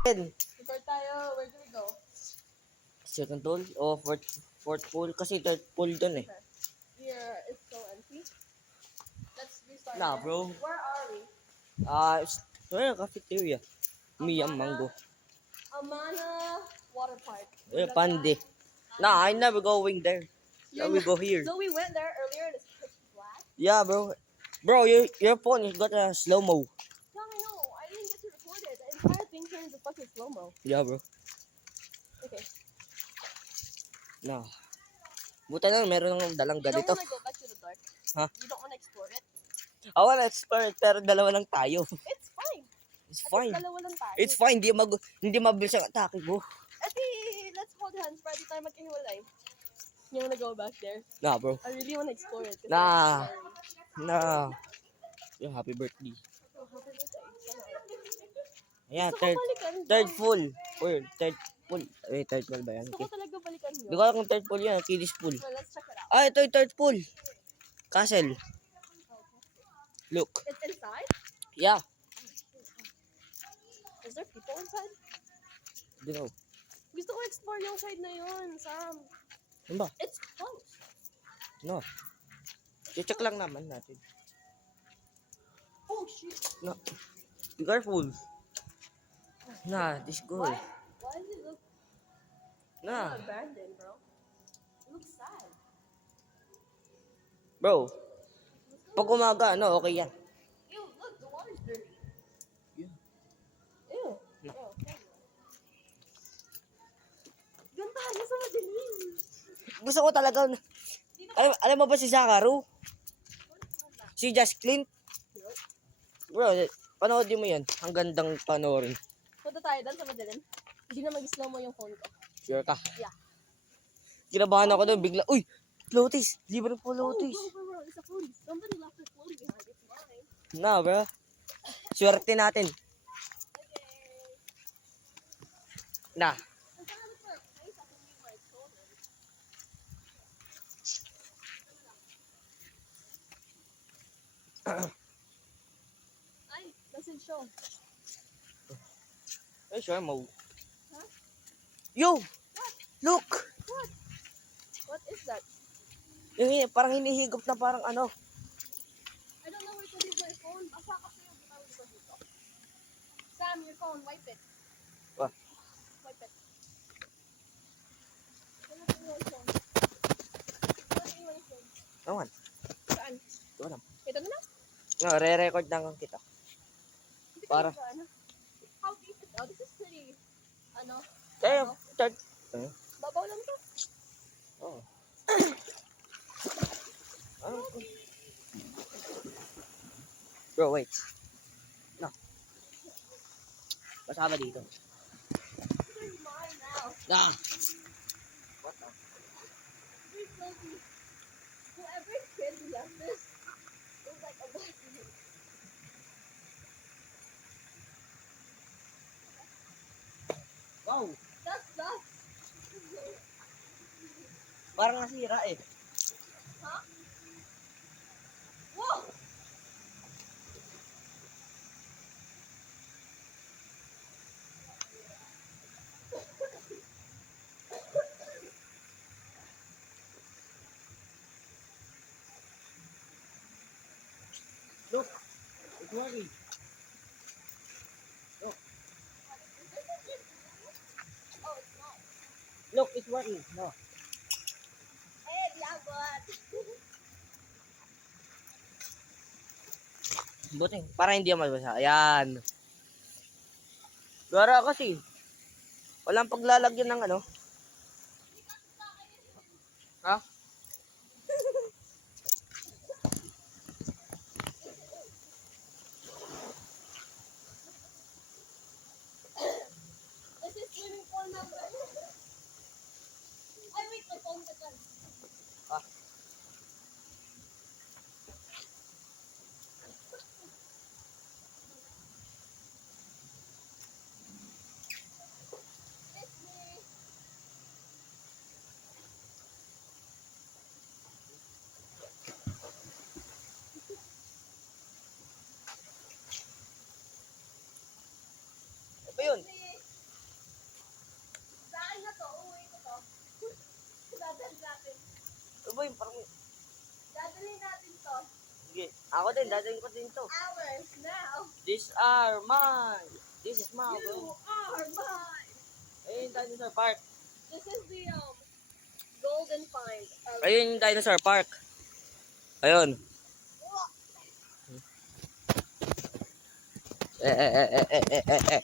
Record tayo. Where do we go? Second pool o fourth pool kasi third pool dun eh. Okay. Here, it's so empty. Let's restart Nah, again. bro. Where are we? Cafeteria. Miyam mango. Amana Water Park. Pande. Nah, I never going there. Now we go here. So we went there earlier and it's pitch black. Yeah, bro. Bro, your phone has got a slow-mo. Yeah, I know. I didn't get to record it. The entire thing turned into fucking slow-mo. Yeah, bro. Okay. Nah. Buta lang, meron ng dalang You don't ganito. want to go back to the dark? Huh? You don't want to explore it? I wanna explore it, pero dalawa lang tayo. It's fine. It's At fine. least dalawa lang tayo. It's fine. Hindi mabilis ang atake mo. Ati, let's hold hands para di tayo magkahiwalay. You wanna go back there? Nah, bro. I really wanna explore it. Nah. Nah. Yung happy birthday. Oh, happy birthday. Ayan, Gusto ko balikan third doon. pool. Or third pool. Wait, third pool ba yan? Gusto ko talaga balikan yun. Hindi ko alam kung third pool yan. Kiddies pool. Well, let's check it out. Ah, ito yung third pool. Castle. Look. It's inside? Yeah. Is there people inside? Hindi ko. Gusto ko explore yung side na yun, Sam. Ano ba? It's closed. No. I-check lang naman natin. Oh, shit. No. Be careful. Nah, this girl. Why does it look Nah. abandoned, bro? It looks sad. Bro. Pag umaga, okay yan. Ew, look, the water's dirty. Yeah. Ew. No. Oh, okay. Ganda, nasa madilim. Gusto ko talaga. Alam mo ba si Zakaru? Si Just Clint? Bro, panoodin mo yan. Ang gandang panoorin. Punta tayo doon sa madilim. Hindi na mag-slow mo yung phone ko. Sure ka? Yeah. Kinabahan ako doon. Bigla, uy! Floaties! Libre po floaties. Oh, bro, it's a phone. Somebody left their phone behind. It's mine. Na, bro. Swerte natin. Na. I'm trying to look for a place I can leave my children. Ay, doesn't show. Ay, sure mo. Huh? Yo! What? Look! What? What is that? Yung parang hinihigop na parang ano. I don't know where to leave my phone. Basa kasi yung bitaw ko dito. Sam, your phone, wipe it. What? Wipe it. Wala ko yung phone. Wala ko yung phone. Awan. Saan? Ito lang. Ito na lang? No, re-record lang kita. Hindi ko Para. alam ano. How deep is it? Oh, this is pretty. Ano? Kaya, Ano? third. Babaw lang to. Oh. Ano? Bro, wait. No. Kasama dito. This is mine now. Ah! What the? Please let me. Whoever kid left this is like a blessing. Wow! That's dust. Parang nasira eh. Huh? Whoa! Look! It's working. Look! Oh, it's not. Look, it's working. No. Hey, diabot. Buti. Para hindi mabasa. Ayan. Gara kasi. Walang paglalagyan ng ano. Ha? This is swimming pool number. Ay, wait, my phone ka dyan. Ha? It's me. Ano ba yun? Me. Ako din, dadaling ko din to. Ours now. These are mine. This is mine, You bro. are mine. Ayun yung dinosaur park. This is the golden find. Ayun yung dinosaur park. Ayun. Eh.